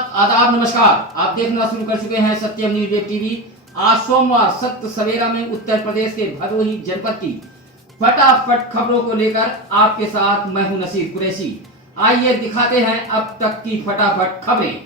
आदाब नमस्कार। आप देखना शुरू कर चुके हैं सत्यम न्यूज वेब टीवी। आज सोमवार सत्य सवेरा में उत्तर प्रदेश के भदोही जनपद की फटाफट खबरों को लेकर आपके साथ मैं हूं नसीर कुरैशी। आइए दिखाते हैं अब तक की फटाफट खबरें।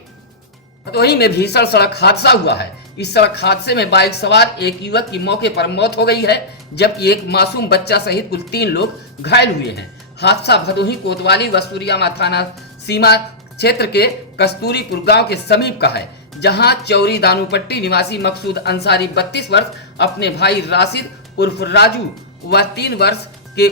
भदोही में भीषण सड़क हादसा हुआ है। इस सड़क हादसे में बाइक सवार एक युवक की मौके पर मौत हो गई है, जबकि एक मासूम बच्चा सहित कुल 3 लोग घायल हुए हैं। हादसा भदोही कोतवाली व सूरियामा थाना सीमा क्षेत्र के कस्तूरीपुर गांव के समीप का है, जहां चौरी दानूपट्टी निवासी मकसूद अंसारी 32 वर्ष अपने भाई राशिद उर्फ राजू व 3 वर्ष के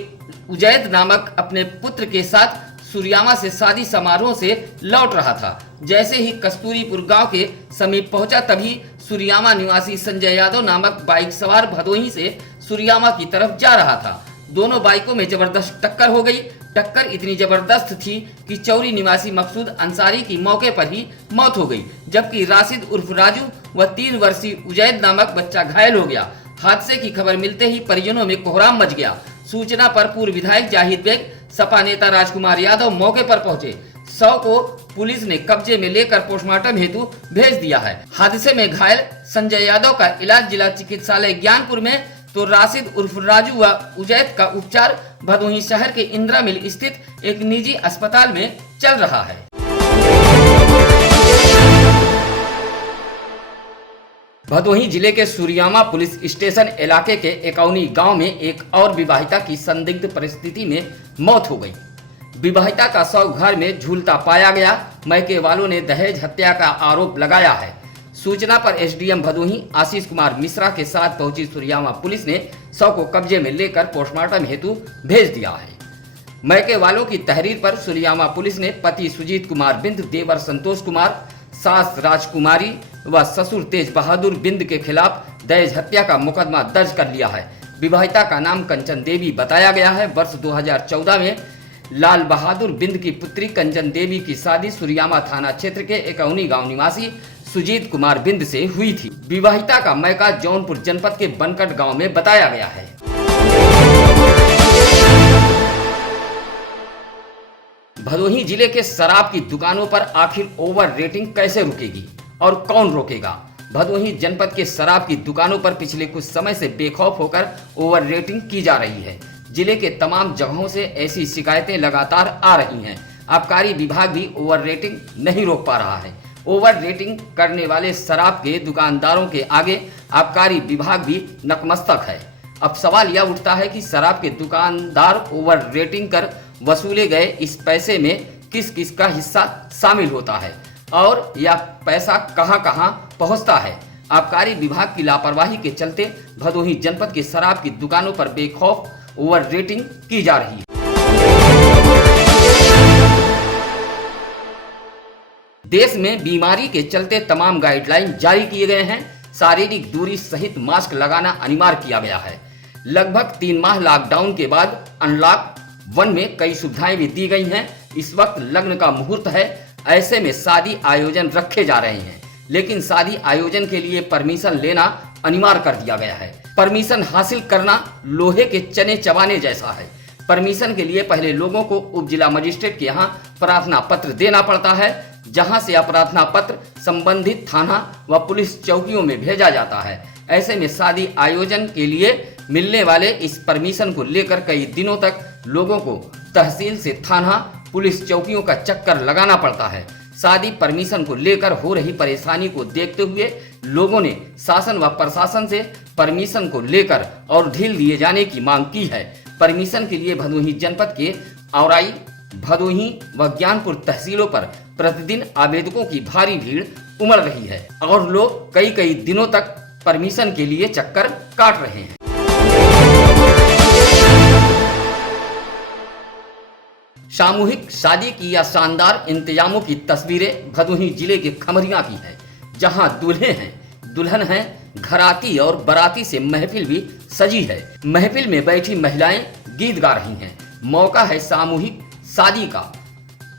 उजैद नामक अपने पुत्र के साथ सूरियामा से शादी समारोह से लौट रहा था। जैसे ही कस्तूरीपुर गांव के समीप पहुंचा, तभी सूरियामा निवासी संजय यादव नामक बाइक सवार भदोही से सूरियामा की तरफ जा रहा था। दोनों बाइकों में जबरदस्त टक्कर हो गई। टक्कर इतनी जबरदस्त थी कि चौरी निवासी मकसूद अंसारी की मौके पर ही मौत हो गई, जबकि राशिद उर्फ राजू व 3 वर्षीय उजैद नामक बच्चा घायल हो गया। हादसे की खबर मिलते ही परिजनों में कोहराम मच गया। सूचना पर पूर्व विधायक जाहिद बेग, सपा नेता राजकुमार यादव मौके पर पहुंचे। शव को पुलिस ने कब्जे में लेकर पोस्टमार्टम हेतु भेज दिया है। हादसे में घायल संजय यादव का इलाज जिला चिकित्सालय ज्ञानपुर में, तो राशिद उर्फ राजू व उजैद का उपचार भदोही शहर के इंदिरा मिल स्थित एक निजी अस्पताल में चल रहा है। भदोही जिले के सूरियामा पुलिस स्टेशन इलाके के एकौनी गांव में एक और विवाहिता की संदिग्ध परिस्थिति में मौत हो गई। विवाहिता का शव घर में झूलता पाया गया। मैके वालों ने दहेज हत्या का आरोप लगाया है। सूचना पर एसडीएम भदोही आशीष कुमार मिश्रा के साथ पहुंची सूरियामा पुलिस ने शव को कब्जे में लेकर पोस्टमार्टम हेतु भेज दिया है। मैके वालों की तहरीर पर सूरियामा पुलिस ने पति सुजीत कुमार बिंद, देवर संतोष कुमार, सास राजकुमारी व ससुर तेज बहादुर बिंद के खिलाफ दहेज हत्या का मुकदमा दर्ज कर लिया है। विवाहिता का नाम कंचन देवी बताया गया है। वर्ष 2014 में लाल बहादुर बिंद की पुत्री कंचन देवी की शादी सूरियामा थाना क्षेत्र के एकौनी गांव निवासी सुजीत कुमार बिंद से हुई थी। विवाहिता का मैका जौनपुर जनपद के बनकट गांव में बताया गया है। भदोही जिले के शराब की दुकानों पर आखिर ओवर रेटिंग कैसे रुकेगी और कौन रोकेगा? भदोही जनपद के शराब की दुकानों पर पिछले कुछ समय से बेखौफ होकर ओवर रेटिंग की जा रही है। जिले के तमाम जगहों से ऐसी शिकायतें लगातार आ रही हैं। आबकारी विभाग भी ओवर रेटिंग नहीं रोक पा रहा है। ओवर रेटिंग करने वाले शराब के दुकानदारों के आगे आबकारी विभाग भी नतमस्तक है। अब सवाल यह उठता है कि शराब के दुकानदार ओवर रेटिंग कर वसूले गए इस पैसे में किस किस का हिस्सा शामिल होता है और यह पैसा कहां कहां पहुंचता है। आबकारी विभाग की लापरवाही के चलते भदोही जनपद के शराब की दुकानों पर बेखौफ ओवर रेटिंग की जा रही है। देश में बीमारी के चलते तमाम गाइडलाइन जारी किए गए हैं। शारीरिक दूरी सहित मास्क लगाना अनिवार्य किया गया है। लगभग 3 माह लॉकडाउन के बाद अनलॉक 1 में कई सुविधाएं भी दी गई हैं। इस वक्त लग्न का मुहूर्त है, ऐसे में शादी आयोजन रखे जा रहे हैं, लेकिन शादी आयोजन के लिए परमिशन लेना अनिवार्य कर दिया गया है। परमिशन हासिल करना लोहे के चने चबाने जैसा है। परमिशन के लिए पहले लोगों को उप जिला मजिस्ट्रेट के यहाँ प्रार्थना पत्र देना पड़ता है, जहां से यह प्रार्थना पत्र संबंधित थाना व पुलिस चौकियों में भेजा जाता है। ऐसे में शादी आयोजन के लिए मिलने वाले इस परमिशन को लेकर कई दिनों तक लोगों को तहसील से थाना, पुलिस चौकियों का चक्कर लगाना पड़ता है। शादी परमिशन को लेकर हो रही परेशानी को देखते हुए लोगों ने शासन व प्रशासन से परमिशन को लेकर और ढील दिए जाने की मांग की है। परमिशन के लिए भदोही जनपद के औराई, भदोही व ज्ञानपुर तहसीलों पर प्रतिदिन आवेदकों की भारी भीड़ उमड़ रही है और लोग कई दिनों तक परमिशन के लिए चक्कर काट रहे हैं। सामूहिक शादी की या शानदार इंतजामों की तस्वीरें भदोही जिले के खमरिया की है, जहां दूल्हे हैं, दुल्हन हैं, घराती और बाराती से महफिल भी सजी है। महफिल में बैठी महिलाएं गीत गा रही हैं। मौका है सामूहिक शादी का।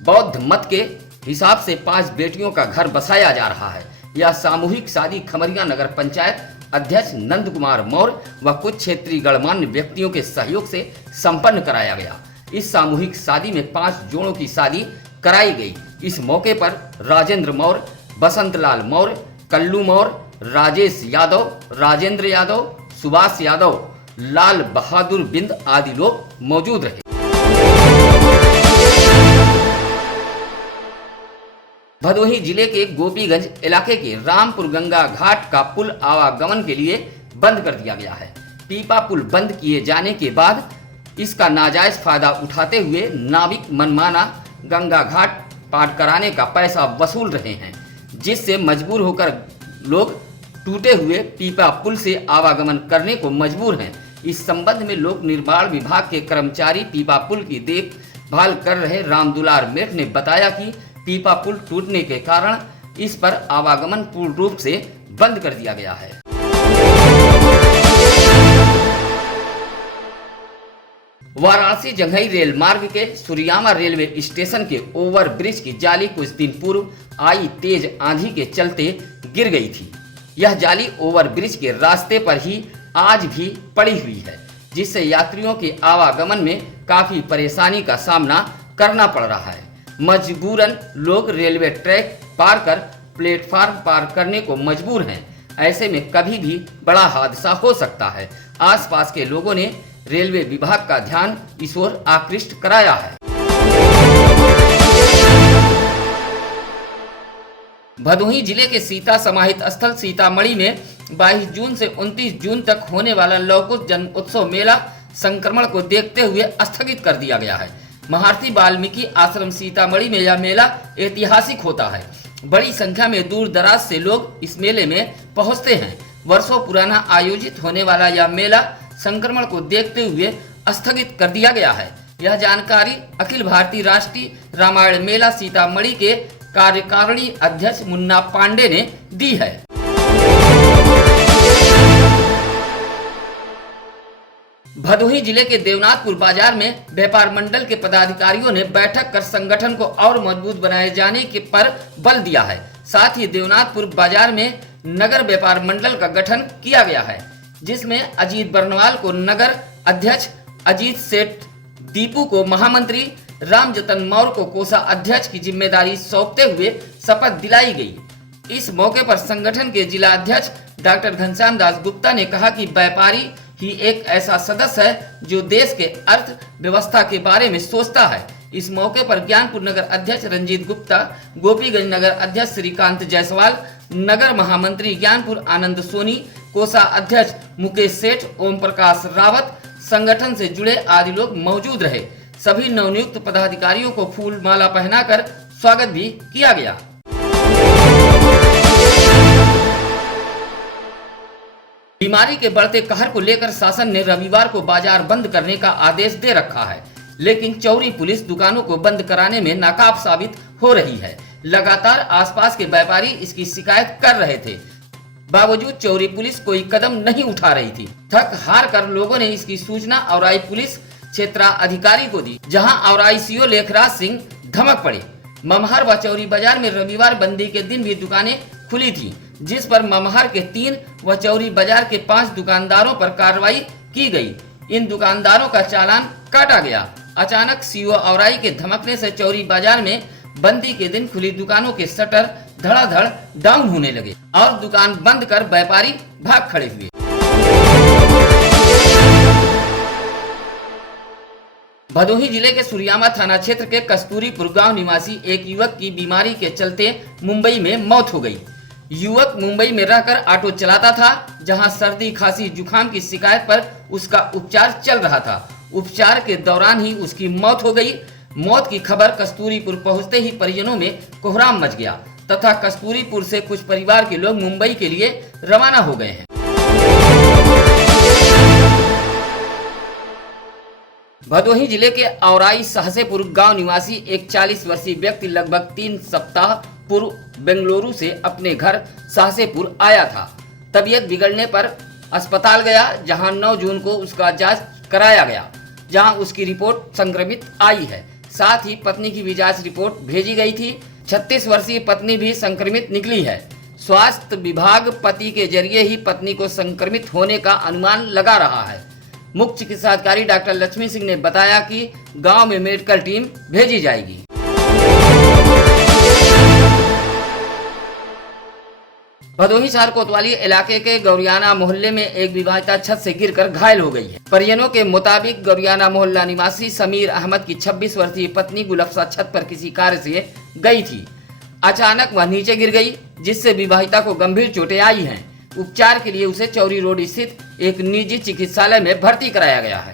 बौद्ध मत के हिसाब से 5 बेटियों का घर बसाया जा रहा है। यह सामूहिक शादी खमरिया नगर पंचायत अध्यक्ष नंद कुमार मौर्य व कुछ क्षेत्रीय गणमान्य व्यक्तियों के सहयोग से संपन्न कराया गया। इस सामूहिक शादी में 5 जोड़ों की शादी कराई गई। इस मौके पर राजेंद्र मौर्य, बसंतलाल मौर्य, कल्लू मौर्य, राजेश यादव, राजेंद्र यादव, सुभाष यादव, लाल बहादुर बिंद आदि लोग मौजूद रहे। भदोही जिले के गोपीगंज इलाके के रामपुर गंगा घाट का पुल आवागमन के लिए बंद कर दिया गया है। पीपा पुल बंद किए जाने के बाद इसका नाजायज फायदा उठाते हुए नाविक मनमाना गंगा घाट पार कराने का पैसा वसूल रहे हैं, जिससे मजबूर होकर लोग टूटे हुए पीपा पुल से आवागमन करने को मजबूर हैं। इस संबंध में लोक निर्माण विभाग के कर्मचारी पीपा पुल की देखभाल कर रहे रामदुलार मेठ ने बताया कि पीपा पुल टूटने के कारण इस पर आवागमन पूर्ण रूप से बंद कर दिया गया है। वाराणसी जंघई रेल मार्ग के सूर्यामा रेलवे स्टेशन के ओवर ब्रिज की जाली कुछ दिन पूर्व आई तेज आंधी के चलते गिर गई थी। यह जाली ओवर ब्रिज के रास्ते पर ही आज भी पड़ी हुई है, जिससे यात्रियों के आवागमन में काफी परेशानी का सामना करना पड़ रहा है। मजबूरन लोग रेलवे ट्रैक पार कर प्लेटफार्म पार करने को मजबूर हैं। ऐसे में कभी भी बड़ा हादसा हो सकता है। आसपास के लोगों ने रेलवे विभाग का ध्यान इस ओर आकृष्ट कराया है। भदोही जिले के सीता समाहित स्थल सीतामढ़ी में 22 जून से 29 जून तक होने वाला लौकुश जन्म उत्सव मेला संक्रमण को देखते हुए स्थगित कर दिया गया है। महर्षि वाल्मीकि आश्रम सीतामढ़ी में यह मेला ऐतिहासिक होता है। बड़ी संख्या में दूर दराज से लोग इस मेले में पहुंचते हैं। वर्षों पुराना आयोजित होने वाला यह मेला संक्रमण को देखते हुए स्थगित कर दिया गया है। यह जानकारी अखिल भारतीय राष्ट्रीय रामायण मेला सीतामढ़ी के कार्यकारिणी अध्यक्ष मुन्ना पांडे ने दी है। भदोही जिले के देवनाथपुर बाजार में व्यापार मंडल के पदाधिकारियों ने बैठक कर संगठन को और मजबूत बनाए जाने के पर बल दिया है। साथ ही देवनाथपुर बाजार में नगर व्यापार मंडल का गठन किया गया है, जिसमें अजीत बर्नवाल को नगर अध्यक्ष, अजीत सेठ दीपू को महामंत्री, रामजतन मौर्य को कोषा अध्यक्ष की जिम्मेदारी सौंपते हुए शपथ दिलाई गई। इस मौके पर संगठन के जिला अध्यक्ष डॉक्टर घनश्याम दास गुप्ता ने कहा कि व्यापारी ही एक ऐसा सदस्य है जो देश के अर्थव्यवस्था के बारे में सोचता है। इस मौके पर ज्ञानपुर नगर अध्यक्ष रंजीत गुप्ता, गोपीगंज नगर अध्यक्ष श्रीकांत जायसवाल, नगर महामंत्री ज्ञानपुर आनंद सोनी, कोषा अध्यक्ष मुकेश सेठ, ओम प्रकाश रावत, संगठन से जुड़े आदि लोग मौजूद रहे। सभी नवनियुक्त पदाधिकारियों को फूल माला पहनाकर स्वागत भी किया गया। बीमारी के बढ़ते कहर को लेकर शासन ने रविवार को बाजार बंद करने का आदेश दे रखा है, लेकिन चौरी पुलिस दुकानों को बंद कराने में नाकाब साबित हो रही है। लगातार आसपास के व्यापारी इसकी शिकायत कर रहे थे, बावजूद चौरी पुलिस कोई कदम नहीं उठा रही थी। थक हार कर लोगों ने इसकी सूचना औराई पुलिस क्षेत्राधिकारी को दी, जहां औराई सीओ लेखराज सिंह धमक पड़े। ममहर व चौरी बाजार में रविवार बंदी के दिन भी दुकानें खुली थी, जिस पर ममहर के 3 व चौरी बाजार के 5 दुकानदारों पर कार्रवाई की गई। इन दुकानदारों का चालान काटा गया। अचानक सीओ औराई के धमकने से चौरी बाजार में बंदी के दिन खुली दुकानों के शटर धड़ाधड़ डाउन होने लगे और दुकान बंद कर व्यापारी भाग खड़े हुए। भदोही जिले के सूर्यामा थाना क्षेत्र के कस्तूरीपुर गांव निवासी एक युवक की बीमारी के चलते मुंबई में मौत हो गई। युवक मुंबई में रहकर ऑटो चलाता था, जहां सर्दी, खांसी, जुकाम की शिकायत पर उसका उपचार चल रहा था। उपचार के दौरान ही उसकी मौत हो गई। मौत की खबर कस्तूरीपुर पहुंचते ही परिजनों में कोहराम मच गया तथा कस्तूरीपुर से कुछ परिवार के लोग मुंबई के लिए रवाना हो गए हैं। भदोही जिले के औराई सहसेपुर गांव निवासी एक 40 वर्षीय व्यक्ति लगभग 3 सप्ताह पूर्व बेंगलुरु से अपने घर सहसेपुर आया था। तबीयत बिगड़ने पर अस्पताल गया, जहां 9 जून को उसका जांच कराया गया, जहां उसकी रिपोर्ट संक्रमित आई है। साथ ही पत्नी की भी जांच रिपोर्ट भेजी गई थी। 36 वर्षीय पत्नी भी संक्रमित निकली है। स्वास्थ्य विभाग पति के जरिए ही पत्नी को संक्रमित होने का अनुमान लगा रहा है। मुख्य चिकित्सा अधिकारी डॉक्टर लक्ष्मी सिंह ने बताया कि गांव में मेडिकल टीम भेजी जाएगी। भदोही शहर कोतवाली इलाके के गौरियाना मोहल्ले में एक विवाहिता छत से गिरकर घायल हो गई है। परिजनों के मुताबिक गौरियाना मोहल्ला निवासी समीर अहमद की 26 वर्षीय पत्नी गुलफ्सा छत पर किसी कार्य से गई थी। अचानक वह नीचे गिर गई, जिससे विवाहिता को गंभीर चोटें आई हैं। उपचार के लिए उसे चौरी रोड स्थित एक निजी चिकित्सालय में भर्ती कराया गया है।